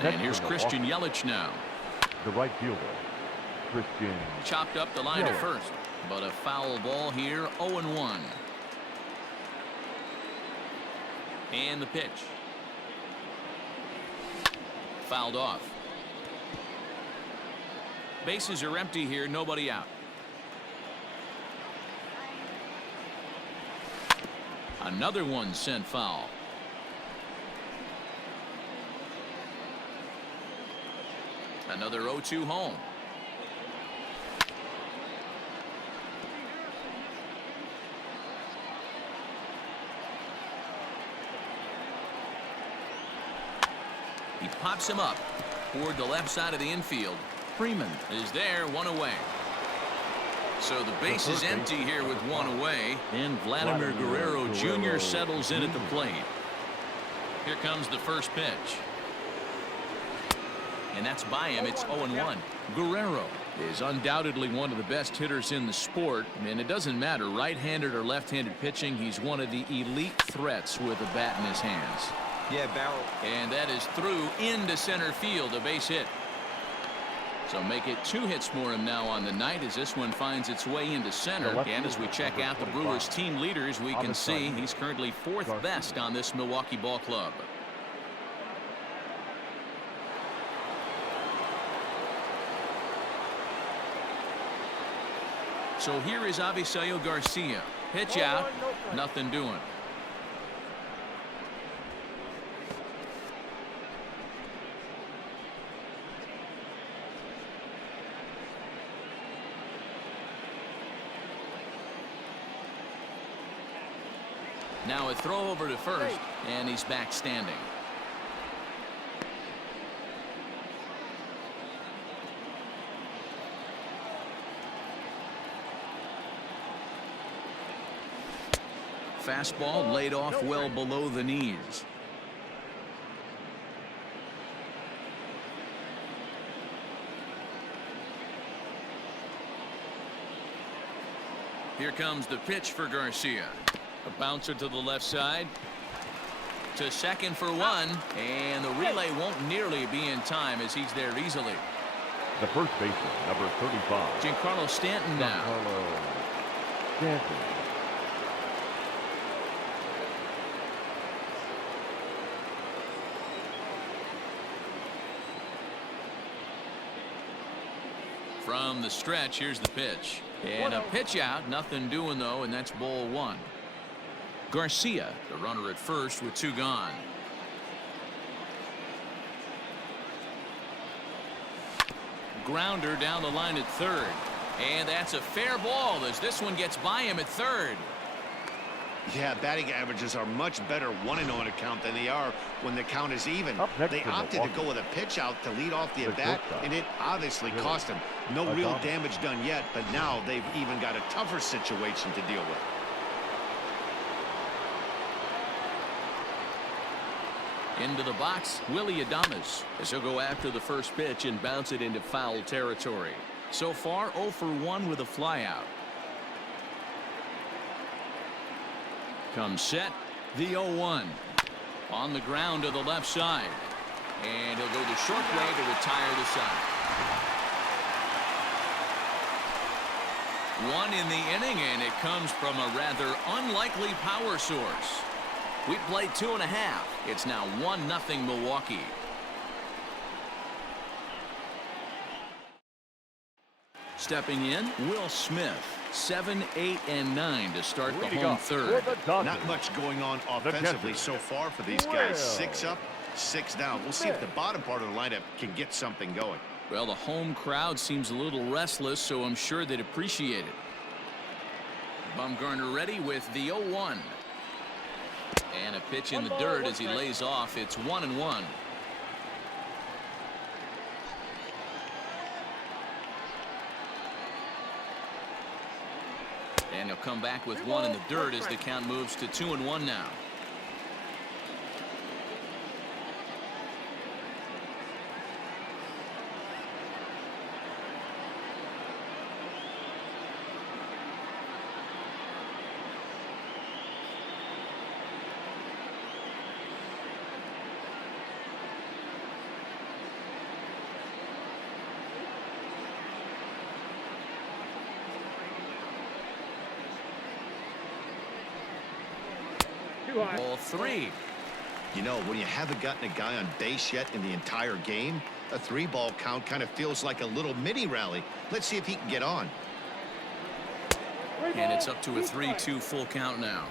And here's Christian Yelich now. The right fielder, Christian. Chopped up the line to first, but a foul ball here, 0-1. And the pitch. Fouled off. Bases are empty here, nobody out. Another one sent foul. Another 0-2 home. He pops him up toward the left side of the infield. Freeman is there, one away. So the base is empty here with one away, and Vladimir Guerrero Jr. settles in at the plate. Here comes the first pitch. And that's by him. It's 0-1. Guerrero is undoubtedly one of the best hitters in the sport, and it doesn't matter right-handed or left-handed pitching. He's one of the elite threats with a bat in his hands. Yeah, barrel. And that is through into center field, a base hit. So make it 2 hits for him now on the night as this one finds its way into center. And as we check out the Brewers team leaders, we can see he's currently 4th best on this Milwaukee ball club. So here is Avisail Garcia. Pitch out, nothing doing. Now a throw over to first, and he's back standing. Fastball laid off well below the knees. Here comes the pitch for Garcia. A bouncer to the left side. To second for one. And the relay won't nearly be in time as he's there easily. The first baseman, number 35. Giancarlo Stanton now. Giancarlo Stanton. From the stretch, here's the pitch. And a pitch out, nothing doing though, and that's ball 1. Garcia, the runner at first with 2 gone. Grounder down the line at third. And that's a fair ball as this one gets by him at third. Yeah, batting averages are much better 1-0 on a count than they are when the count is even. They opted to go with a pitch out to lead off the at-bat, and it obviously cost them. No real damage done yet, but now they've even got a tougher situation to deal with. Into the box, Willie Adames, as he'll go after the first pitch and bounce it into foul territory. So far, 0 for 1 with a flyout. Comes set, the 0-1. On the ground to the left side. And he'll go the short way to retire the side. 1 in the inning, and it comes from a rather unlikely power source. We played 2.5. It's now 1-0 Milwaukee. Stepping in, Will Smith. 7, 8, and 9 to start the home third. Not much going on offensively so far for these guys. 6 up, 6 down. We'll see if the bottom part of the lineup can get something going. Well, the home crowd seems a little restless, so I'm sure they'd appreciate it. Bumgarner ready with the 0-1. And a pitch in the dirt as he lays off. It's 1-1. And he'll come back with 1 in the dirt as the count moves to 2-1 now. Ball 3. You know, when you haven't gotten a guy on base yet in the entire game, a 3-ball count kind of feels like a little mini rally. Let's see if he can get on. And it's up to a 3-2 full count now.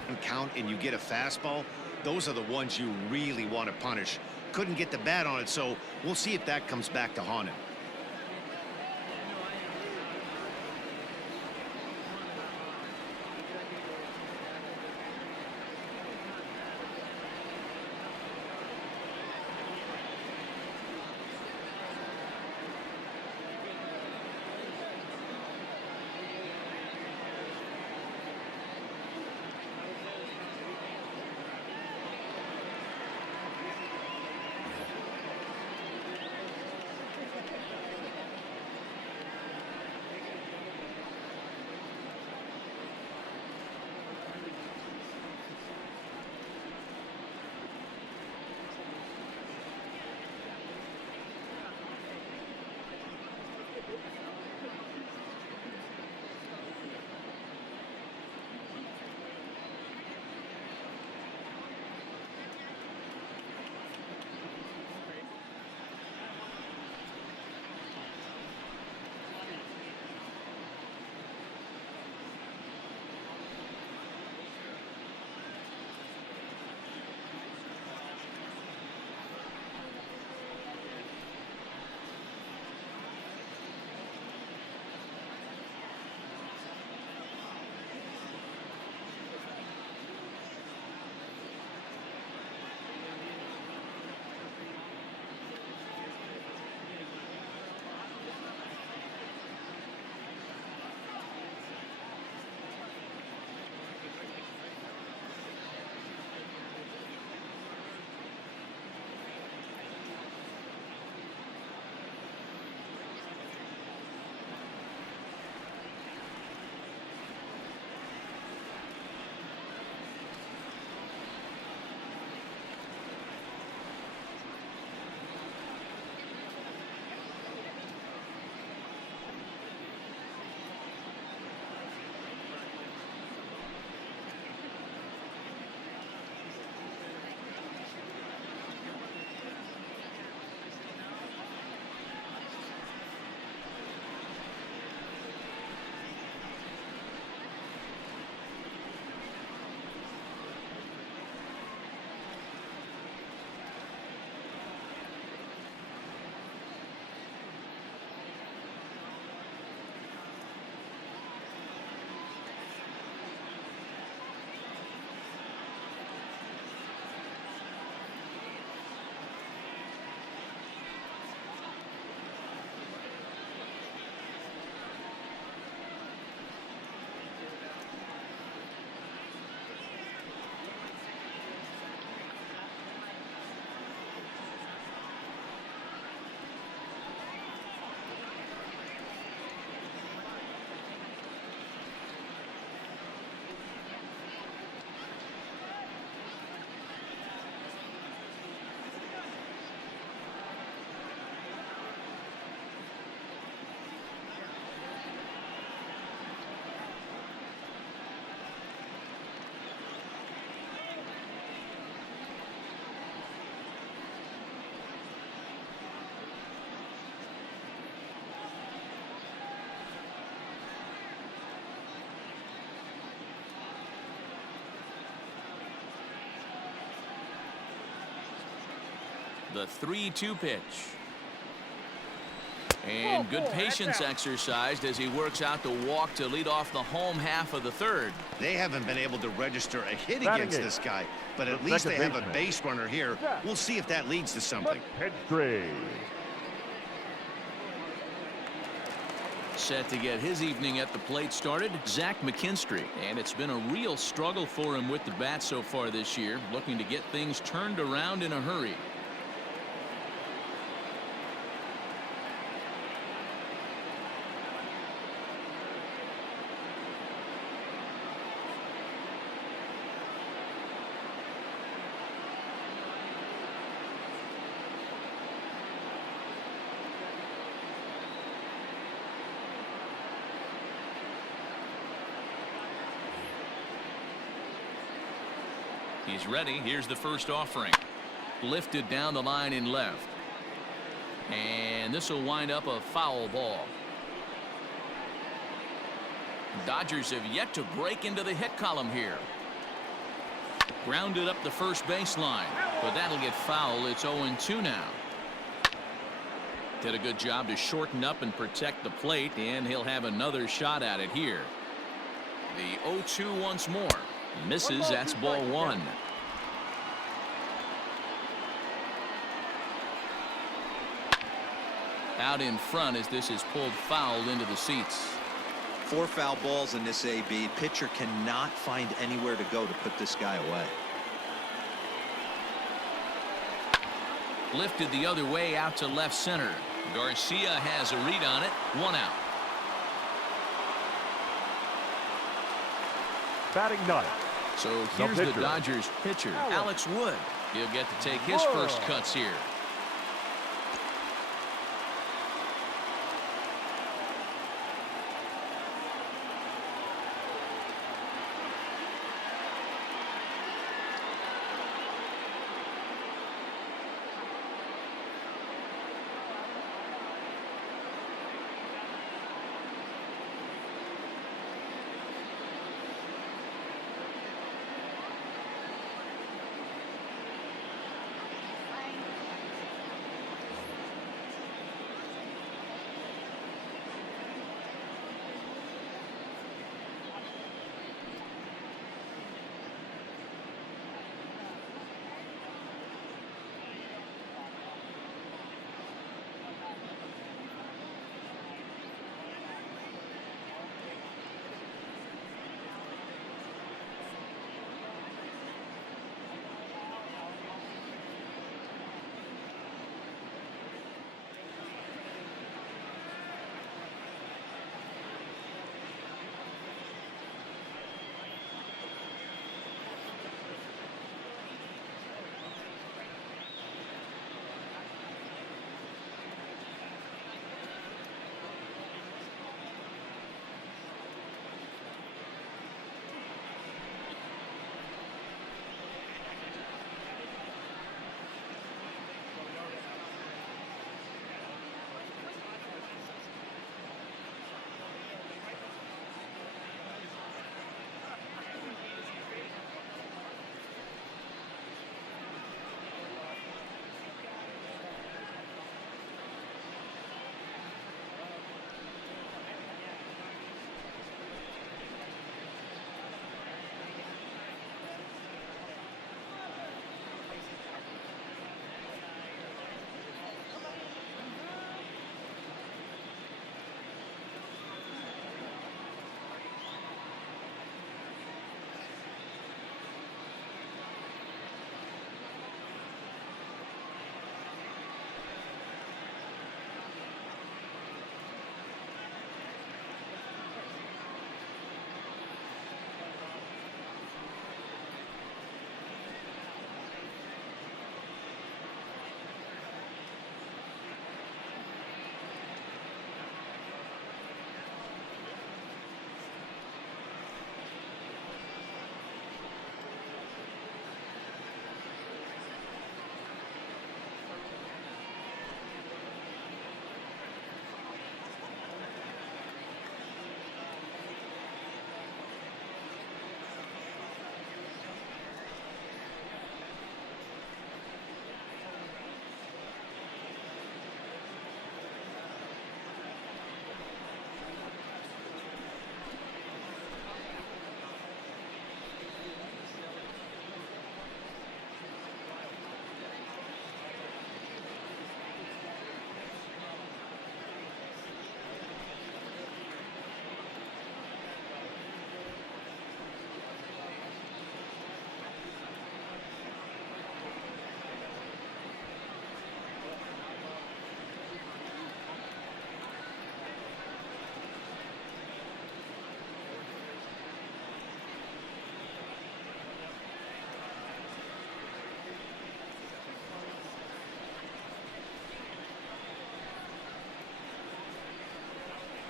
And you get a fastball, those are the ones you really want to punish. Couldn't get the bat on it, so we'll see if that comes back to haunt him. The 3-2 pitch. And good patience exercised as he works out the walk to lead off the home half of the third. They haven't been able to register a hit against this guy, but at least they have a base runner here. We'll see if that leads to something. Set to get his evening at the plate started, Zach McKinstry. And it's been a real struggle for him with the bat so far this year, looking to get things turned around in a hurry. He's ready. Here's the first offering. Lifted down the line in left. And this will wind up a foul ball. Dodgers have yet to break into the hit column here. Grounded up the first baseline, but that'll get foul. It's 0-2 now. Did a good job to shorten up and protect the plate, and he'll have another shot at it here. The 0-2 once more. Misses. That's ball one. Out in front as this is pulled foul into the seats. 4 foul balls in this AB. Pitcher cannot find anywhere to go to put this guy away. Lifted the other way out to left center. Garcia has a read on it. 1 out. Batting ninth. So here's the Dodgers pitcher, Alex Wood. He'll get to take his first cuts here.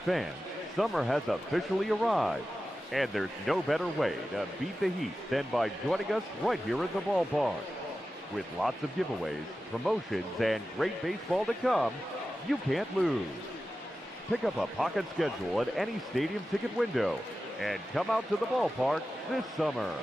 Fans, summer has officially arrived. And there's no better way to beat the heat than by joining us right here at the ballpark. With lots of giveaways, promotions, and great baseball to come, you can't lose. Pick up a pocket schedule at any stadium ticket window and come out to the ballpark this summer.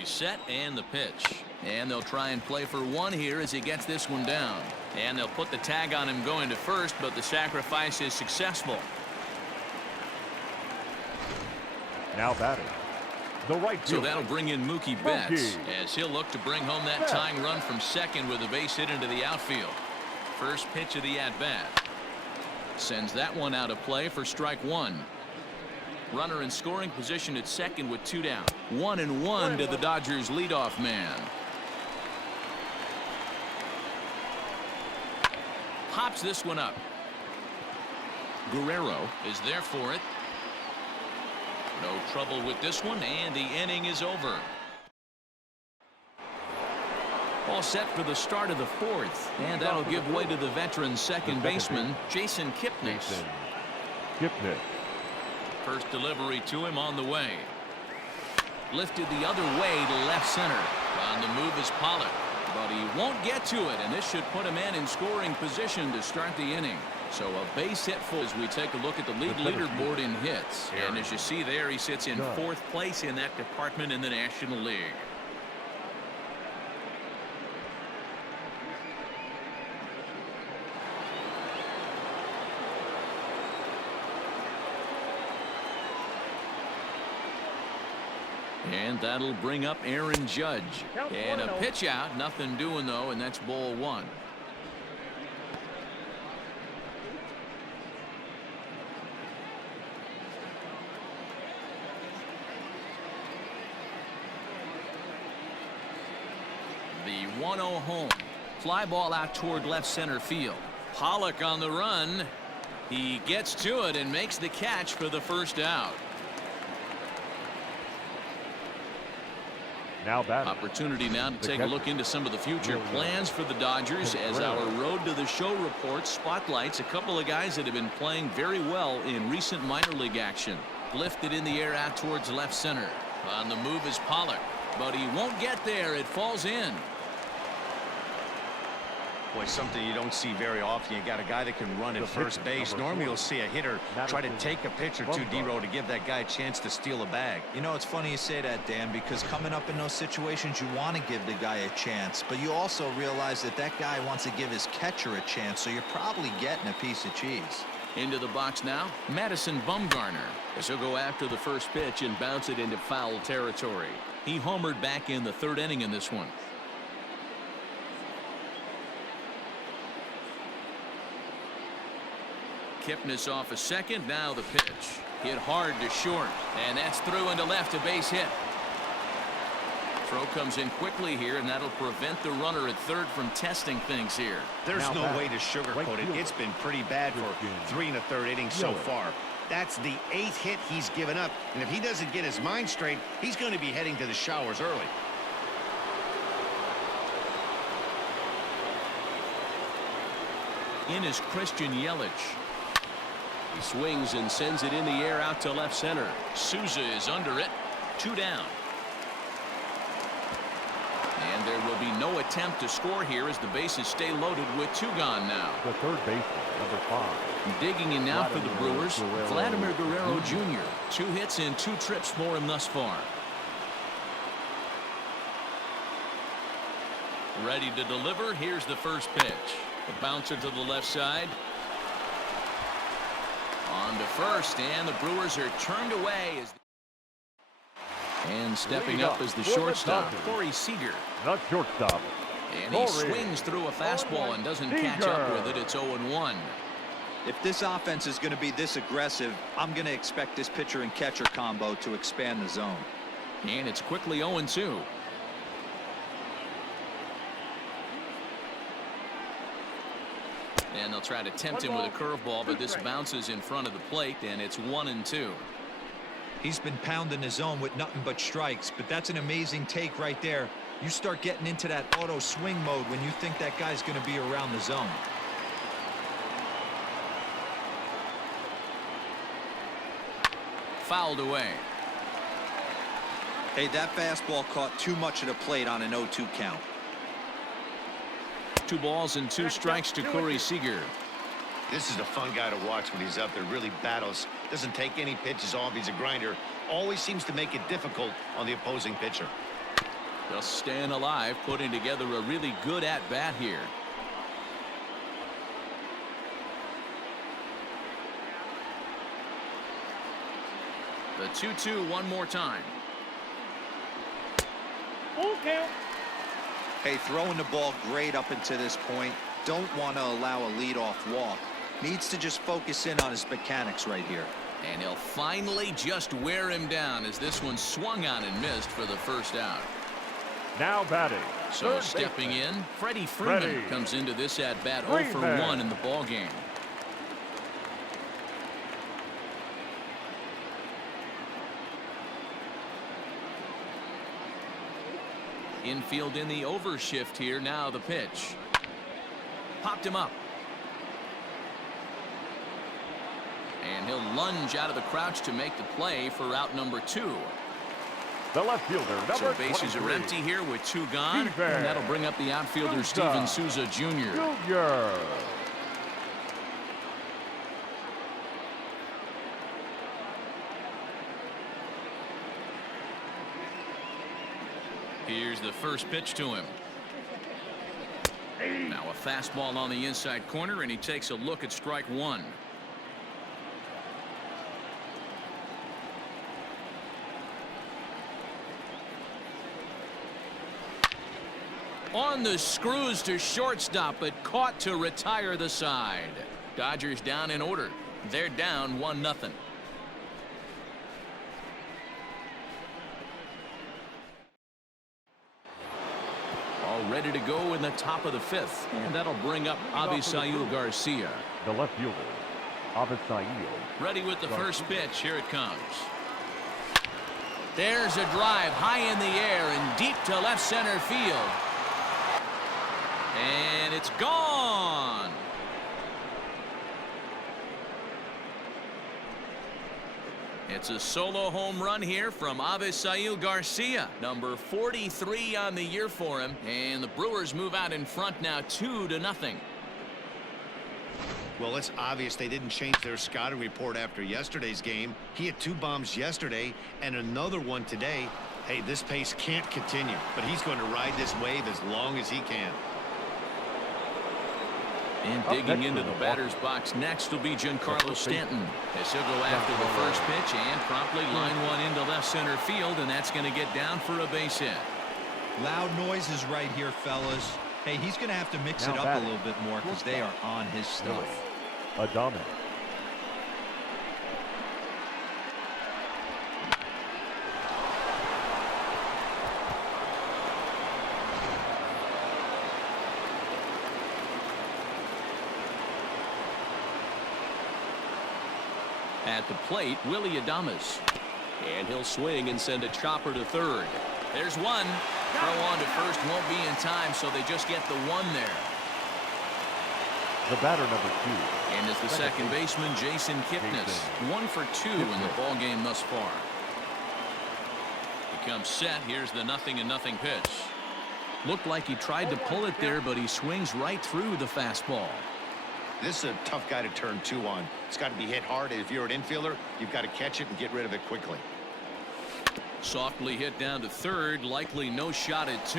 He's set and the pitch. And they'll try and play for one here as he gets this one down. And they'll put the tag on him going to first, but the sacrifice is successful. Now batting, the right So fielder. that'll bring in Mookie Betts as he'll look to bring home that tying run from second with a base hit into the outfield. First pitch of the at-bat. Sends that one out of play for strike one. Runner in scoring position at second with two down. 1-1 to the Dodgers leadoff man. Pops this one up. Guerrero is there for it. No trouble with this one, and the inning is over. All set for the start of the fourth, and that'll give way to the veteran second baseman, Jason Kipnis. First delivery to him on the way. Lifted the other way to left center. On the move is Pollock, but he won't get to it, and this should put a man in scoring position to start the inning. So a base hit full as we take a look at the league leaderboard in hits. And as you see there, he sits in fourth place in that department in the National League. And that'll bring up Aaron Judge. And a pitch out, nothing doing though, and that's ball one. The 1-0 home. Fly ball out toward left center field. Pollock on the run. He gets to it and makes the catch for the first out. Now that opportunity now to take a look into some of the future plans for the Dodgers as our Road to the Show report spotlights a couple of guys that have been playing very well in recent minor league action. Lifted in the air out towards left center. On the move is Pollock, but he won't get there. It falls in. Boy, something you don't see very often. You got a guy that can run at first base. Normally you'll see a hitter try to take a pitch or two, D-Row, to give that guy a chance to steal a bag. You know, it's funny you say that, Dan, because coming up in those situations, you want to give the guy a chance, but you also realize that that guy wants to give his catcher a chance, so you're probably getting a piece of cheese. Into the box now, Madison Bumgarner, as he'll go after the first pitch and bounce it into foul territory. He homered back in the third inning in this one. Kipnis off a second. Now the pitch. Hit hard to short. And that's through into left, a base hit. Throw comes in quickly here, and that'll prevent the runner at third from testing things here. There's no way to sugarcoat it. It's been pretty bad for 3 1/3 innings so far. That's the 8th hit he's given up. And if he doesn't get his mind straight, he's going to be heading to the showers early. In is Christian Yelich. He swings and sends it in the air out to left center. Souza is under it. 2 down. And there will be no attempt to score here as the bases stay loaded with 2 gone now. The third baseman, number 5. Digging in now for the Brewers, Vladimir Guerrero Jr. 2 hits and 2 trips for him thus far. Ready to deliver. Here's the first pitch. The bouncer to the left side. On to first, and the Brewers are turned away. And stepping up as the shortstop, Corey Seager. Not shortstop. And he swings through a fastball and doesn't catch up with it. It's 0-1. If this offense is going to be this aggressive, I'm going to expect this pitcher and catcher combo to expand the zone. And it's quickly 0-2. And they'll try to tempt him with a curveball, but this bounces in front of the plate, and it's 1-2. He's been pounding the zone with nothing but strikes, but that's an amazing take right there. You start getting into that auto swing mode when you think that guy's going to be around the zone. Fouled away. Hey, that fastball caught too much of the plate on an 0-2 count. 2 balls and 2 strikes to Corey Seager. This is a fun guy to watch when he's up there. Really battles. Doesn't take any pitches off. He's a grinder. Always seems to make it difficult on the opposing pitcher. Just staying alive, putting together a really good at-bat here. The 2-2 one more time. Full count. Hey, throwing the ball great up until this point. Don't want to allow a leadoff walk. Needs to just focus in on his mechanics right here. And he'll finally just wear him down as this one swung on and missed for the first out. Now batting. So stepping in, Freddie Freeman comes into this at bat 0 for 1 in the ball game. Infield in the overshift here. Now the pitch. Popped him up. And he'll lunge out of the crouch to make the play for out number 2. The left fielder, number so bases 23. are empty here with 2 gone. And that'll bring up the outfielder, Steven Souza Jr. Here's the first pitch to him. Now a fastball on the inside corner, and he takes a look at strike 1. On the screws to shortstop, but caught to retire the side. Dodgers down in order. They're down 1-0. Now ready to go in the top of the 5th. And that'll bring up Avisail Garcia. The left fielder, Avisail. Ready with the first pitch. Here it comes. There's a drive high in the air and deep to left center field. And it's gone. It's a solo home run here from Avisail Garcia, number 43 on the year for him, and the Brewers move out in front now 2-0. Well, it's obvious they didn't change their scouting report after yesterday's game. He had 2 bombs yesterday and another one today. Hey, this pace can't continue, but he's going to ride this wave as long as he can. And digging into the batter's box next will be Giancarlo Stanton, as he'll go after the first pitch and promptly line one into left center field, and that's going to get down for a base hit. Loud noises right here, fellas. Hey, he's going to have to mix it up a little bit more because they are on his stuff. Adames. At the plate, Willie Adames. And he'll swing and send a chopper to third. There's one. Throw on to first won't be in time, so they just get the one there. The batter, number 2. And it's the second baseman, Jason Kipnis. 1 for 2 in the ball game thus far. He comes set. Here's the 0-0 pitch. Looked like he tried to pull it there, but he swings right through the fastball. This is a tough guy to turn 2 on. It's got to be hit hard, and if you're an infielder, you've got to catch it and get rid of it quickly. Softly hit down to third, likely no shot at 2.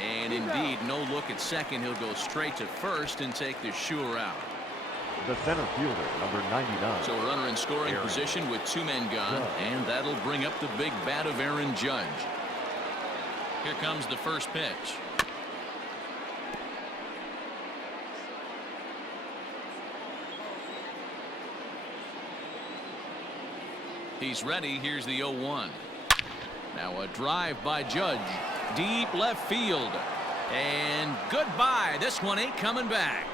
And indeed, no look at second. He'll go straight to first and take the sure out. The center fielder, number 99. So a runner in scoring position with 2 men gone, and that'll bring up the big bat of Aaron Judge. Here comes the first pitch. He's ready. Here's the 0-1. Now a drive by Judge. Deep left field. And goodbye. This one ain't coming back.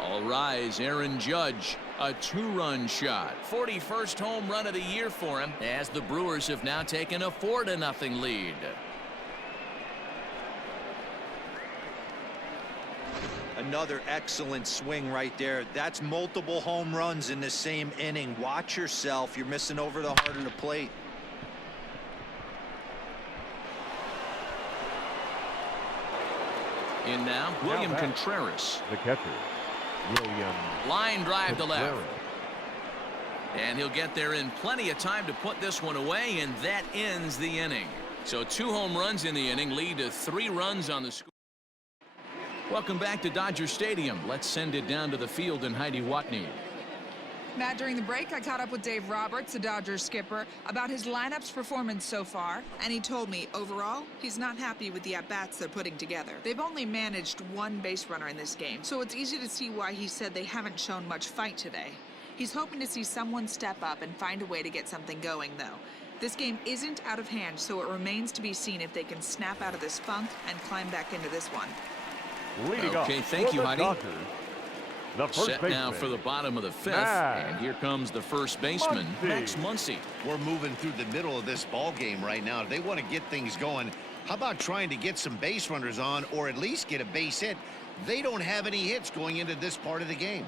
All rise. Aaron Judge. A 2-run shot. 41st home run of the year for him, as the Brewers have now taken a 4-0 lead. Another excellent swing right there. That's multiple home runs in the same inning. Watch yourself. You're missing over the heart of the plate. In now, William Contreras. The catcher, William. Line drive to left. And he'll get there in plenty of time to put this one away, and that ends the inning. So 2 home runs in the inning lead to 3 runs on the score. Welcome back to Dodger Stadium. Let's send it down to the field and Heidi Watney. Matt, during the break, I caught up with Dave Roberts, the Dodgers skipper, about his lineup's performance so far, and he told me, overall, he's not happy with the at-bats they're putting together. They've only managed 1 base runner in this game, so it's easy to see why he said they haven't shown much fight today. He's hoping to see someone step up and find a way to get something going, though. This game isn't out of hand, so it remains to be seen if they can snap out of this funk and climb back into this one. Okay, thank you, Heidi. The first Set now for the bottom of the 5th, and here comes the first baseman, Max Muncy. We're moving through the middle of this ball game right now. If they want to get things going, how about trying to get some base runners on, or at least get a base hit? They don't have any hits going into this part of the game.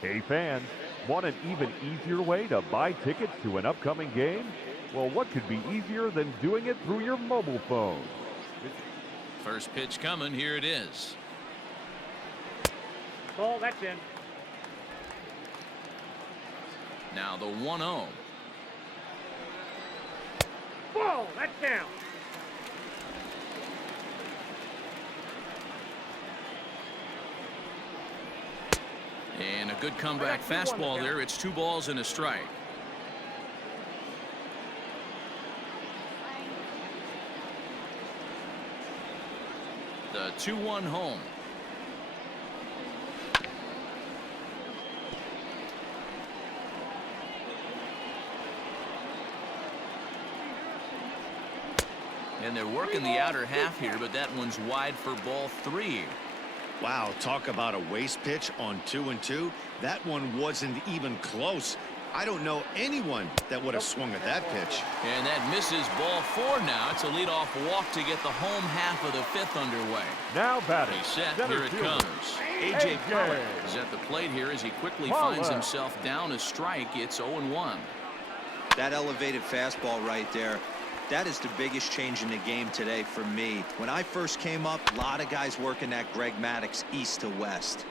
Hey fans, want an even easier way to buy tickets to an upcoming game? Well, what could be easier than doing it through your mobile phone? First pitch coming. Here it is. Ball, that's in. Now the 1-0. Ball, that's down. And a good comeback fastball there. It's 2 balls and a strike. The 2-1 home. And they're working the outer half here, but that one's wide for ball 3. Wow, talk about a waste pitch on 2-2. That one wasn't even close. I don't know anyone that would have swung at that pitch. And that misses ball 4 now. It's a leadoff walk to get the home half of the 5th underway. Now batting. He's set. Center Here it fielder. comes. A.J. Pollock is at the plate here as he quickly finds himself down a strike. It's 0-1. That elevated fastball right there. That is the biggest change in the game today for me. When I first came up, a lot of guys working that Greg Maddux east to west.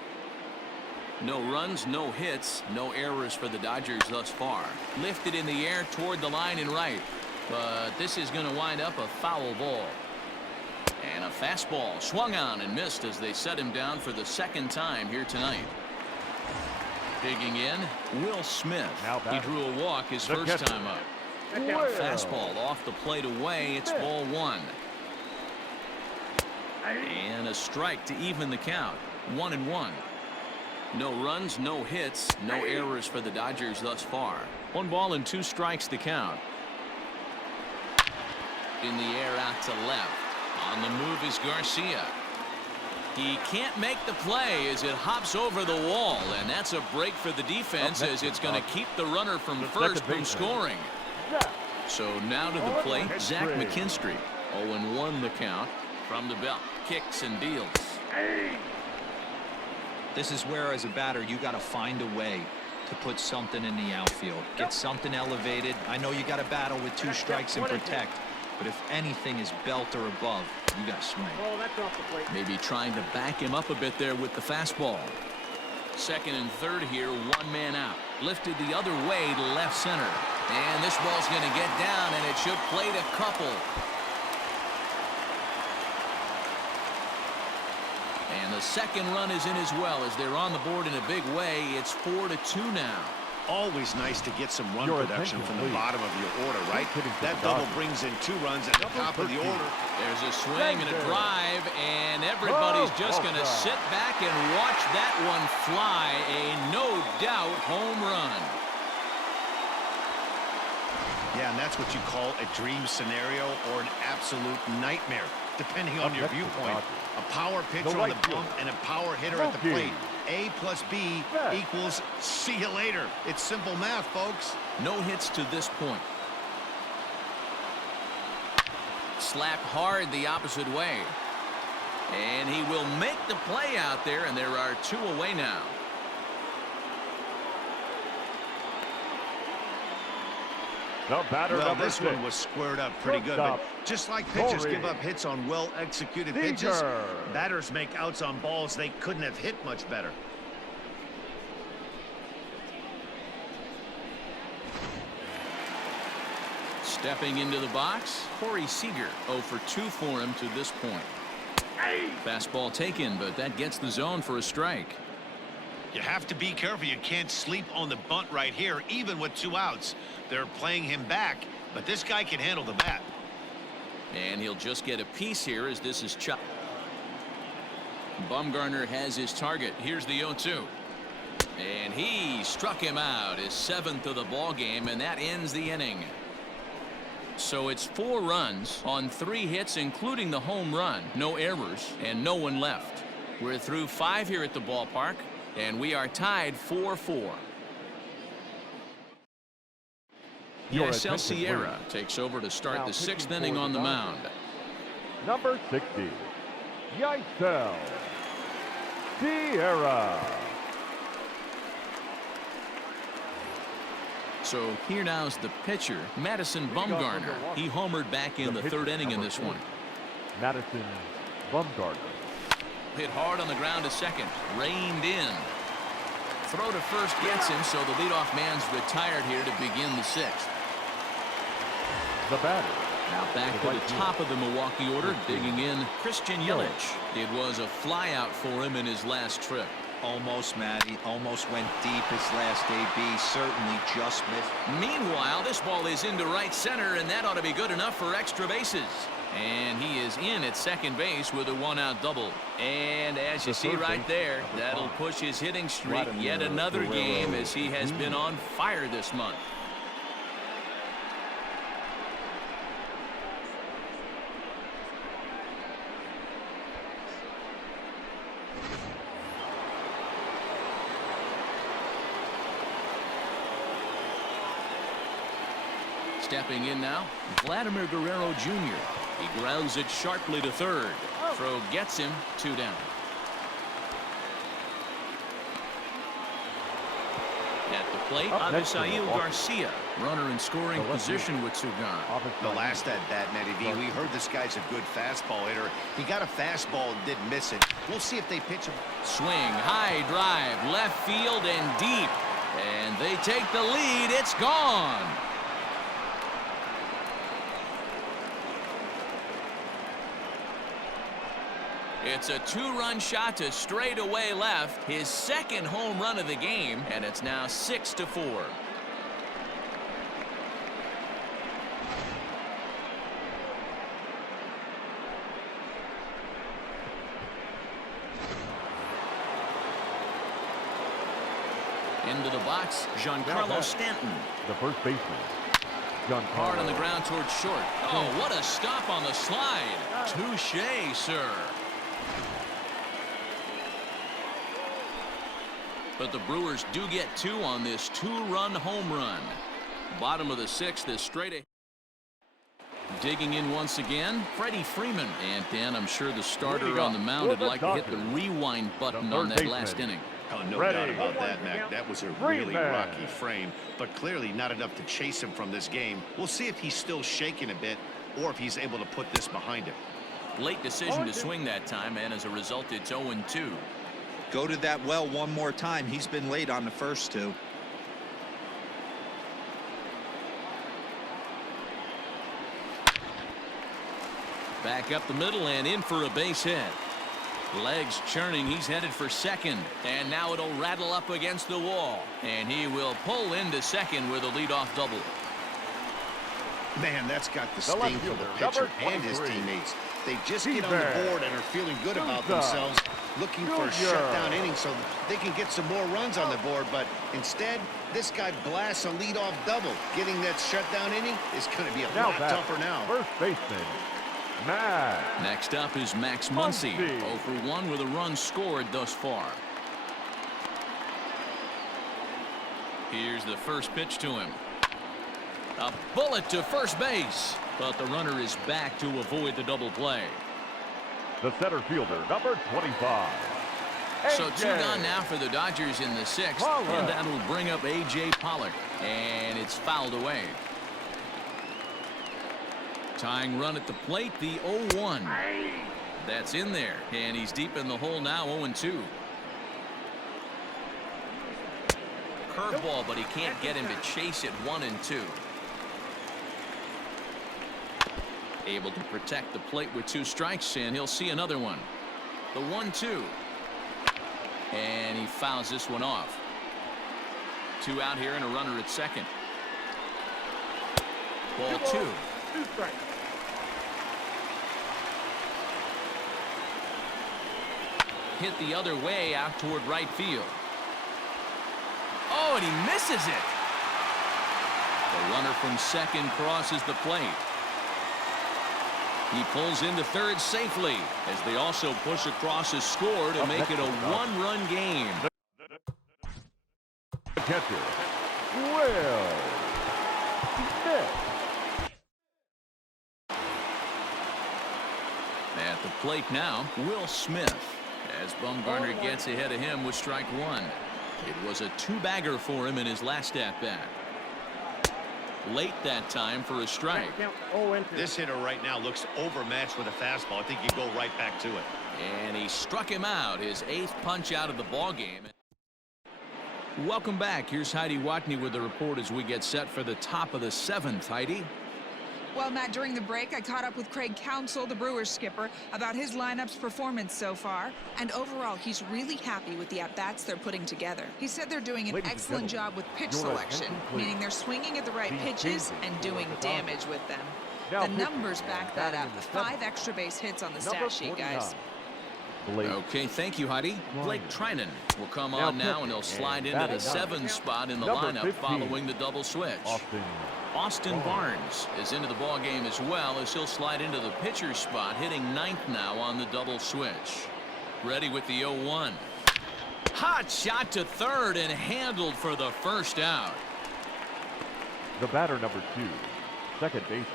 No runs, no hits, no errors for the Dodgers thus far. Lifted in the air toward the line and right. But this is going to wind up a foul ball. And a fastball swung on and missed as they set him down for the 2nd time here tonight. Digging in, Will Smith. He drew a walk his first time up. Fastball off the plate away. It's ball 1. And a strike to even the count. 1-1. No runs, no hits, no errors for the Dodgers thus far. 1 ball and 2 strikes to count. In the air out to left. On the move is Garcia. He can't make the play as it hops over the wall, and that's a break for the defense as it's going to keep the runner from first from scoring. So now to the plate, Zach McKinstry. 0-1 the count from the belt. Kicks and deals. This is where, as a batter, you got to find a way to put something in the outfield. Get something elevated. I know you got to battle with 2 strikes and protect, but if anything is belt or above, you got to swing. Maybe trying to back him up a bit there with the fastball. 2nd and 3rd here, 1 man out. Lifted the other way to left center. And this ball's going to get down, and it should plate a couple. And the 2nd run is in as well as they're on the board in a big way. It's 4-2 now. Always nice to get some run production from the bottom of your order, right? That double brings in 2 runs at the top of the order. There's a swing and a drive, and everybody's just going to sit back and watch that one fly. A no-doubt home run. Yeah, and that's what you call a dream scenario or an absolute nightmare, depending on your viewpoint. A power pitcher on the bump and a power hitter at the plate. A plus B equals see you later. It's simple math, folks. No hits to this point. Slapped hard the opposite way. And he will make the play out there, and there are 2 away now. Well, this one was squared up pretty good, but just like pitchers give up hits on well-executed pitches, batters make outs on balls they couldn't have hit much better. Stepping into the box, Corey Seager. 0 for 2 for him to this point. Fastball taken, but that gets the zone for a strike. You have to be careful. You can't sleep on the bunt right here, even with 2 outs. They're playing him back, but this guy can handle the bat. And he'll just get a piece here as this is chopped. Bumgarner has his target. Here's the 0-2. And he struck him out, his 7th of the ball game, and that ends the inning. So it's 4 runs on 3 hits, including the home run. No errors and no one left. We're through 5 here at the ballpark, and we are tied 4-4. Yasel Sierra takes over to start the 6th inning on the mound. Number 60, Yasel Sierra. So here now's the pitcher, Madison Bumgarner. He homered back in the third inning in this one. Madison Bumgarner. Hit hard on the ground to second. Reined in. Throw to first gets him, so the leadoff man's retired here to begin the sixth. The batter. Now back to the top of the Milwaukee order, digging in Christian Yelich. It was a flyout for him in his last trip. Almost, Matty. Almost went deep his last AB. Certainly just missed. Meanwhile, this ball is into right center, and that ought to be good enough for extra bases. And he is in at second base with a one-out double. And as you see right there, that'll push his hitting streak yet another game as he has been on fire this month. Stepping in now, Vladimir Guerrero Jr. He grounds it sharply to third. Throw gets him, 2 down. At the plate, Avisail Garcia. Runner in scoring position with Sugan. The last at-bat, Matty V, we heard this guy's a good fastball hitter. He got a fastball and didn't miss it. We'll see if they pitch him. Swing, high drive, left field and deep. And they take the lead. It's gone. It's a 2-run shot to straightaway left, his second home run of the game, and it's now 6-4. Into the box, Giancarlo Stanton. The first baseman. Hard on the ground towards short. Oh, what a stop on the slide. Touché, sir. But the Brewers do get 2 on this 2-run home run. Bottom of the 6th is straight. Digging in once again, Freddie Freeman. And Dan, I'm sure the starter on the mound would like to hit the rewind button on that last inning. Oh, no doubt about that, Mac. That was a really rocky frame, but clearly not enough to chase him from this game. We'll see if he's still shaking a bit or if he's able to put this behind him. Late decision to swing that time, and as a result, it's 0-2. Go to that well one more time. He's been late on the first 2. Back up the middle and in for a base hit. Legs churning. He's headed for second. And now it'll rattle up against the wall. And he will pull into second with a leadoff double. Man, that's got the sting for the pitcher and his teammates. They just get on the board and are feeling good about themselves, looking for a shutdown inning so they can get some more runs on the board. But instead, this guy blasts a leadoff double. Getting that shutdown inning is going to be a lot tougher now. First baseman, Max. Next up is Max Muncy, 0 for 1 with a run scored thus far. Here's the first pitch to him. A bullet to first base, but the runner is back to avoid the double play. The center fielder, number 25. So 2 gone now for the Dodgers in the 6th, and that will bring up A.J. Pollock, and it's fouled away. Tying run at the plate, the 0-1. That's in there, and he's deep in the hole now, 0-2. Curveball, but he can't get him to chase it, 1-2. Able to protect the plate with 2 strikes, and he'll see another one. The 1-2. And he fouls this one off. 2 out here and a runner at second. Ball 2. 2 strikes. Hit the other way out toward right field. Oh, and he misses it. The runner from second crosses the plate. He pulls into third safely as they also push across his score to make it a 1-run game. The catcher, Will Smith. At the plate now, Will Smith, as Bumgarner gets ahead of him with strike 1. It was a 2-bagger for him in his last at-bat. late that time for a strike. Count 0-2. This hitter right now looks overmatched with a fastball. I think you go right back to it. And he struck him out, his 8th punch out of the ball game. Welcome back. Here's Heidi Watney with the report as we get set for the top of the 7th. Heidi? Well, Matt, during the break, I caught up with Craig Counsell, the Brewers skipper, about his lineup's performance so far. And overall, he's really happy with the at-bats they're putting together. He said they're doing an excellent job with pitch selection, meaning they're swinging at the right pitches and doing damage with them. The numbers back that up. 5 extra base hits on the stat sheet, guys. Okay, thank you, Heidi. Blake Trinan will come on now, and he'll slide into the 7th spot in the lineup following the double switch. Austin Barnes is into the ball game as well, as he'll slide into the pitcher's spot, hitting 9th now on the double switch. Ready with the 0-1. Hot shot to third and handled for the first out. The batter, number 2, second baseman,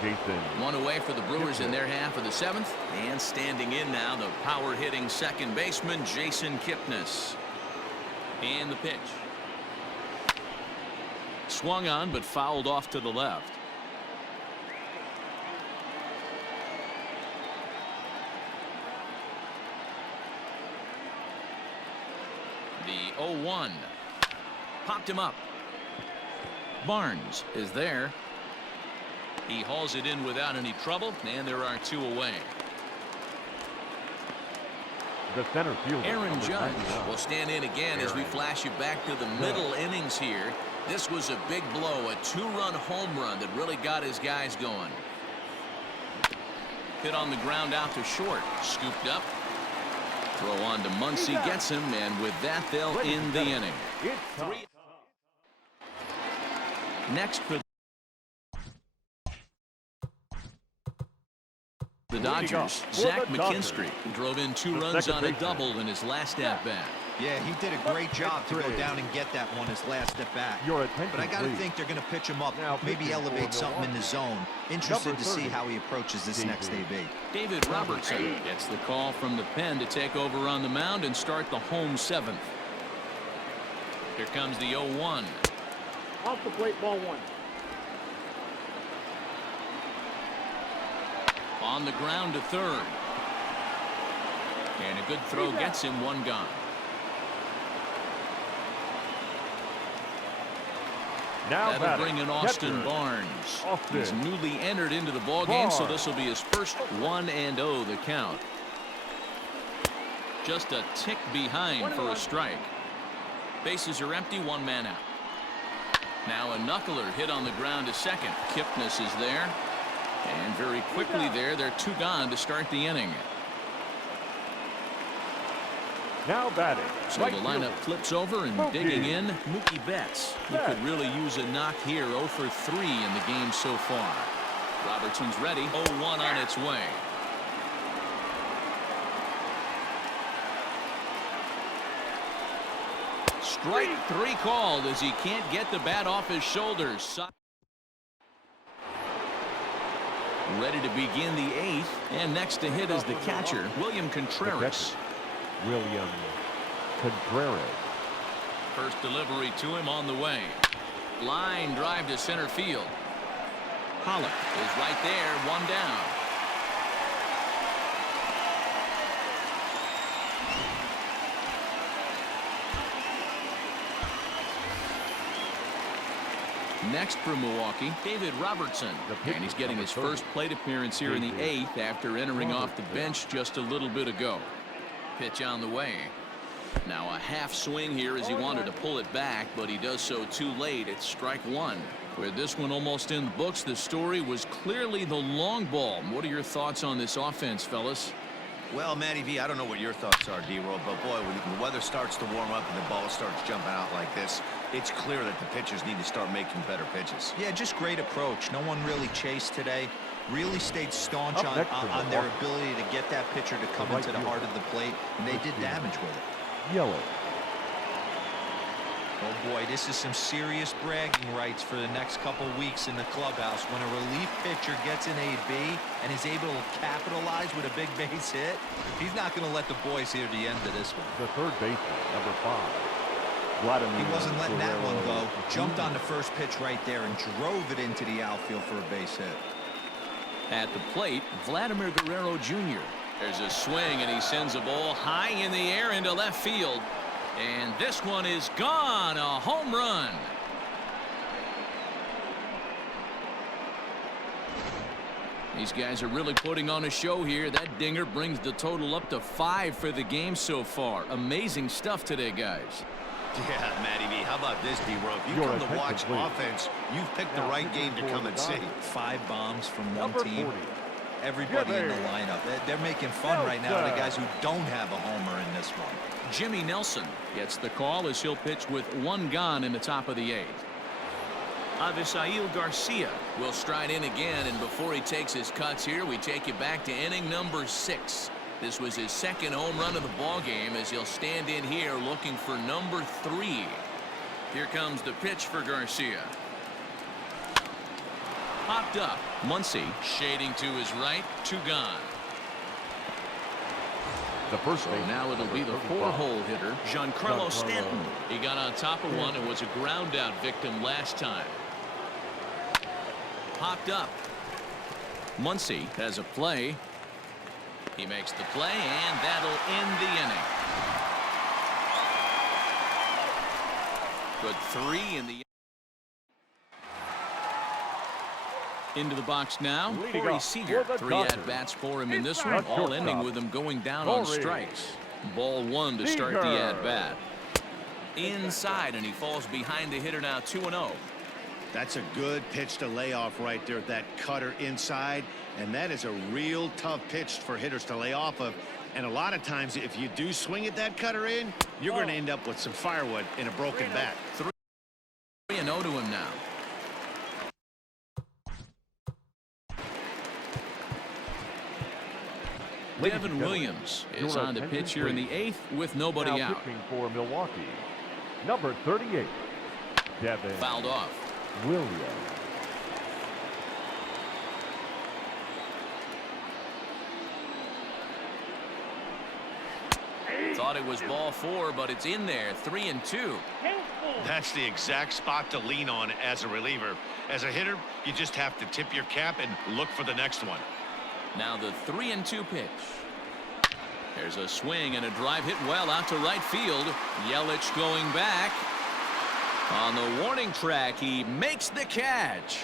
Jason. One away for the Brewers in their half of the 7th. And standing in now, the power-hitting second baseman, Jason Kipnis. And the pitch. Swung on, but fouled off to the left. The 0-1. Popped him up. Barnes is there. He hauls it in without any trouble, and there are 2 away. The center fielder, Aaron Judge will stand in again as we flash you back to the middle innings here. This was a big blow, a 2-run home run that really got his guys going. Hit on the ground out to short. Scooped up. Throw on to Muncy, gets him, and with that, they'll end the inning. 3. Next for the Dodgers, Zach McKinstry drove in 2 runs on a double in his last at-bat. Yeah, he did a great job to go down and get that one his last at bat. But I got to think they're going to pitch him up, maybe elevate something in the zone. Interested to see how he approaches this next AB. David Robertson gets the call from the pen to take over on the mound and start the home 7th. Here comes the 0-1. Off the plate, ball 1. On the ground to third. And a good throw gets him 1 gone. Now that'll bring in Austin Barnes. He's newly entered into the ball game, so this will be his first 1-0 the count. Just a tick behind for a strike. Bases are empty, 1 man out. Now a knuckler hit on the ground to second. Kipnis is there. And very quickly there, they're 2 gone to start the inning. Now batting. So the lineup flips over and digging in, Mookie Betts. He could really use a knock here. 0 for 3 in the game so far. Robertson's ready. 0-1 on its way. Strike 3 called as he can't get the bat off his shoulders. Ready to begin the 8th, and next to hit is the catcher, William Contreras. William Contreras. First delivery to him on the way. Line drive to center field. Pollock is right there, 1 down. Next for Milwaukee, David Robertson. And he's getting his first plate appearance here in the 8th after entering off the bench just a little bit ago. Pitch on the way. Now a half swing here as he wanted to pull it back, but he does so too late. It's strike 1. With this one almost in the books, the story was clearly the long ball. What are your thoughts on this offense, fellas? Well, Matty V, I don't know what your thoughts are, D-Roll, but boy, when the weather starts to warm up and the ball starts jumping out like this, it's clear that the pitchers need to start making better pitches. Yeah, just great approach. No one really chased today. Really stayed staunch on their ability to get that pitcher to come into the heart of the plate, and they did damage with it. Yellow. Oh boy, this is some serious bragging rights for the next couple weeks in the clubhouse. When a relief pitcher gets an AB and is able to capitalize with a big base hit, he's not going to let the boys hear the end of this one. The third baseman, number 5, He wasn't letting that one go. Jumped on the first pitch right there and drove it into the outfield for a base hit. At the plate, Vladimir Guerrero Jr. There's a swing, and he sends a ball high in the air into left field. And this one is gone. A home run. These guys are really putting on a show here. That dinger brings the total up to 5 for the game so far. Amazing stuff today, guys. Yeah, Matty V, how about this, D-Row? If you come to watch offense, you've picked the right game to come and see. 5 bombs from one team. Everybody in the lineup. They're making fun right now, the guys who don't have a homer in this one. Jimmy Nelson gets the call as he'll pitch with 1 gone in the top of the 8th. Avisail Garcia will stride in again, and before he takes his cuts here, we take you back to inning number 6. This was his 2nd home run of the ball game as he'll stand in here looking for number 3. Here comes the pitch for Garcia. Popped up. Muncy shading to his right. 2 gone. The first So now it'll be the 4-hole hitter, Giancarlo Stanton. He got on top of one and was a ground out victim last time. Popped up. Muncy has a play. He makes the play, and that'll end the inning. Good 3 in the into the box now. Corey Seager. 3 at-bats for him in this one, all ending with him going down on strikes. Ball 1 to start the at-bat. Inside, and he falls behind the hitter now, 2-0. That's a good pitch to lay off right there, that cutter inside, and that is a real tough pitch for hitters to lay off of. And a lot of times, if you do swing at that cutter in, you're going to end up with some firewood in a broken bat. 3-0 to him now. Devin Williams is on the pitch here in the 8th with nobody now out. Pitching for Milwaukee, number 38, Devin Fouled off. Williams. Thought it was ball 4, but it's in there. 3-2. That's the exact spot to lean on as a reliever. As a hitter, you just have to tip your cap and look for the next one. Now the 3-2 pitch. There's a swing and a drive hit well out to right field. Yelich going back. On the warning track, he makes the catch.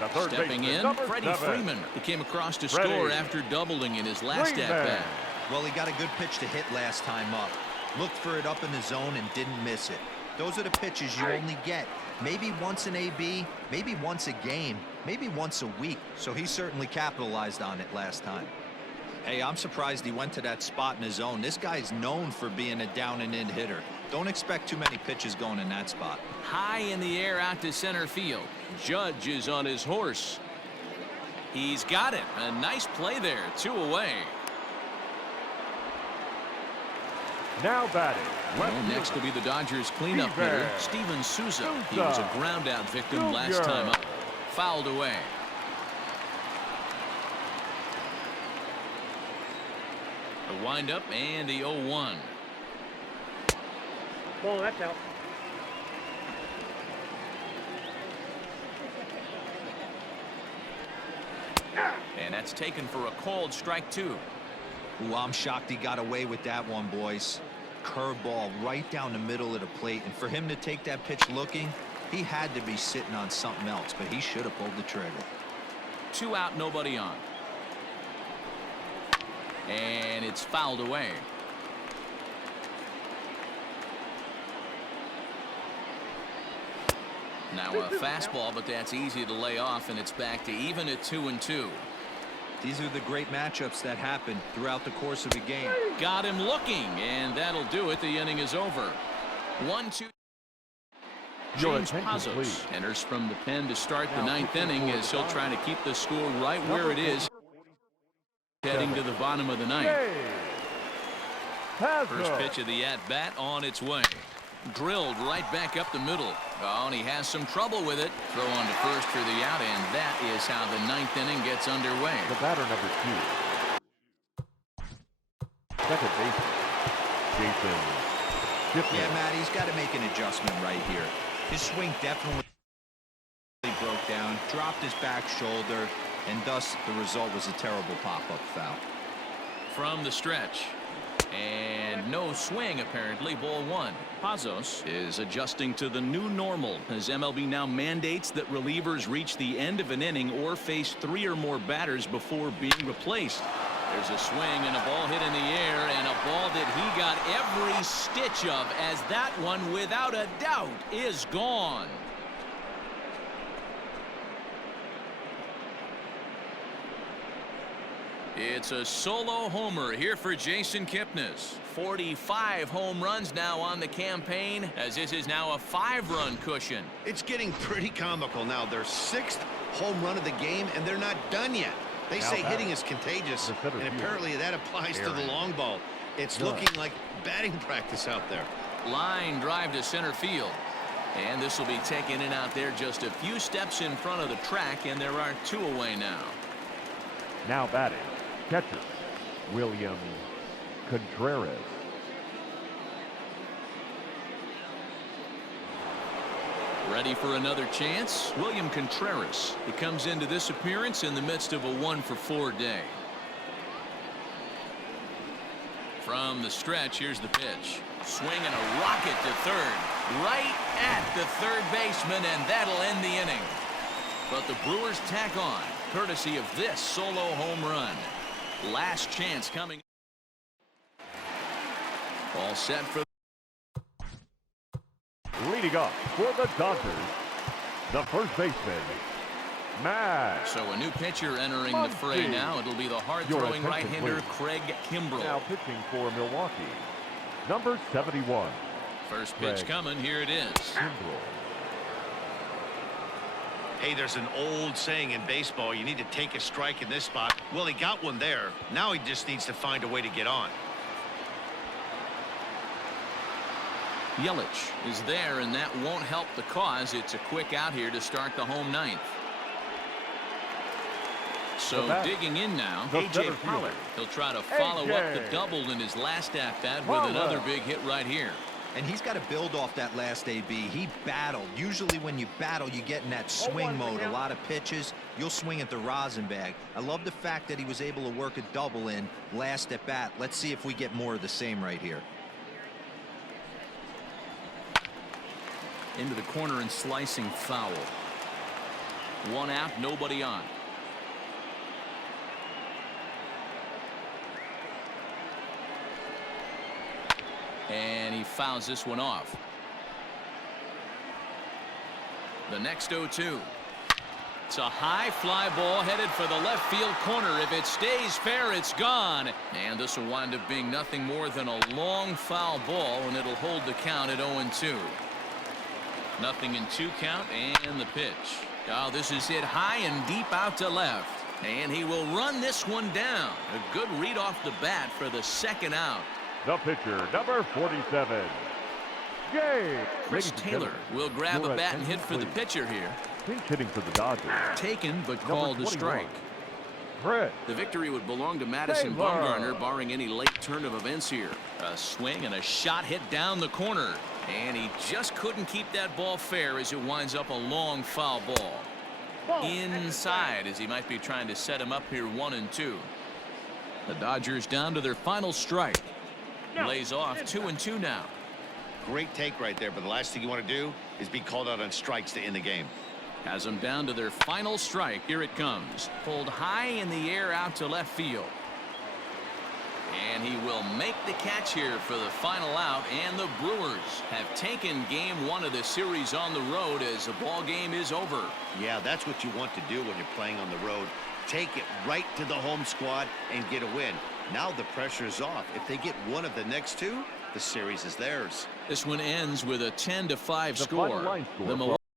The third Stepping baseman, in, Freddie 7. Freeman, who came across to score after doubling in his last at-bat. Well, he got a good pitch to hit last time up. Looked for it up in the zone and didn't miss it. Those are the pitches you only get. Maybe once an AB, maybe once a game, maybe once a week. So he certainly capitalized on it last time. Hey, I'm surprised he went to that spot in his zone. This guy's known for being a down and in hitter. Don't expect too many pitches going in that spot. High in the air out to center field. Judge is on his horse. He's got it. A nice play there. 2 away. Now batting. Well, next will be the Dodgers cleanup hitter, Steven Souza. He was a ground out victim last time up. Fouled away. The windup and the 0-1. Ball, that's out. And that's taken for a called strike 2. Ooh, I'm shocked he got away with that one, boys. Curveball right down the middle of the plate, and for him to take that pitch looking, he had to be sitting on something else, but he should have pulled the trigger. 2 out, nobody on. And it's fouled away. Now a fastball, but that's easy to lay off, and it's back to even at 2-2. These are the great matchups that happen throughout the course of a game. Got him looking, and that'll do it. The inning is over. 1-2. James Pazos enters from the pen to start the 9th inning as he'll try to keep the score right where it is, heading to the bottom of the 9th. First pitch of the at-bat on its way. Drilled right back up the middle. Oh, and he has some trouble with it. Throw on to first for the out, and that is how the 9th inning gets underway. The batter, number 2. Second baseman, Jason. Yeah, Matt, he's got to make an adjustment right here. His swing definitely broke down, dropped his back shoulder, and thus the result was a terrible pop-up foul. From the stretch. And no swing, apparently. Ball one. Pazos is adjusting to the new normal as MLB now mandates that relievers reach the end of an inning or face 3 or more batters before being replaced. There's a swing and a ball hit in the air, and a ball that he got every stitch of, as that one, without a doubt, is gone. It's a solo homer here for Jason Kipnis. 45 home runs now on the campaign, as this is now a 5-run cushion. It's getting pretty comical now. Their 6th home run of the game, and they're not done yet. They say hitting is contagious, and apparently that applies to the long ball. It's looking like batting practice out there. Line drive to center field. And this will be taken in out there just a few steps in front of the track, and there are 2 away now. Now batting, catcher, William Contreras. Ready for another chance? William Contreras. He comes into this appearance in the midst of a 1-for-4 day. From the stretch, here's the pitch. Swinging a rocket to third. Right at the third baseman, and that'll end the inning. But the Brewers tack on, courtesy of this solo home run. Last chance coming. All set for. Leading up for the Dodgers, the first baseman, Matt. So a new pitcher entering the fray now. It'll be the hard-throwing right-hander Craig Kimbrell. Now pitching for Milwaukee, number 71. First pitch coming. Here it is. Kimbrell. Hey, there's an old saying in baseball, you need to take a strike in this spot. Well, he got one there. Now he just needs to find a way to get on. Yelich is there, and that won't help the cause. It's a quick out here to start the home ninth. So digging in now, A.J. Pollock. He'll try to follow up the double in his last at-bat with another big hit right here. And he's got to build off that last AB. He battled. Usually when you battle, you get in that swing mode. A lot of pitches, you'll swing at the rosin bag. I love the fact that he was able to work a double in last at bat. Let's see if we get more of the same right here. Into the corner and slicing foul. 1 out, nobody on. And he fouls this one off. The next 0-2. It's a high fly ball headed for the left field corner. If it stays fair, it's gone. And this will wind up being nothing more than a long foul ball, and it'll hold the count at 0-2. Nothing in 2 count, and the pitch. Oh, this is hit high and deep out to left. And he will run this one down. A good read off the bat for the 2nd out. The pitcher, number 47, Jay. Chris Taylor will grab a bat and hit for the pitcher here. Pinch hitting for the Dodgers. Taken, but called a strike. Chris. The victory would belong to Madison Bumgarner, barring any late turn of events here. A swing and a shot hit down the corner. And he just couldn't keep that ball fair as it winds up a long foul ball. Inside, as he might be trying to set him up here 1-2. The Dodgers down to their final strike. Lays off 2-2 now. Great take right there, but the last thing you want to do is be called out on strikes to end the game. Has them down to their final strike. Here it comes. Pulled high in the air out to left field. And he will make the catch here for the final out, and the Brewers have taken game 1 of the series on the road as the ball game is over. Yeah, that's what you want to do when you're playing on the road. Take it right to the home squad and get a win. Now the pressure is off. If they get one of the next 2, the series is theirs. This one ends with a 10-5 score. The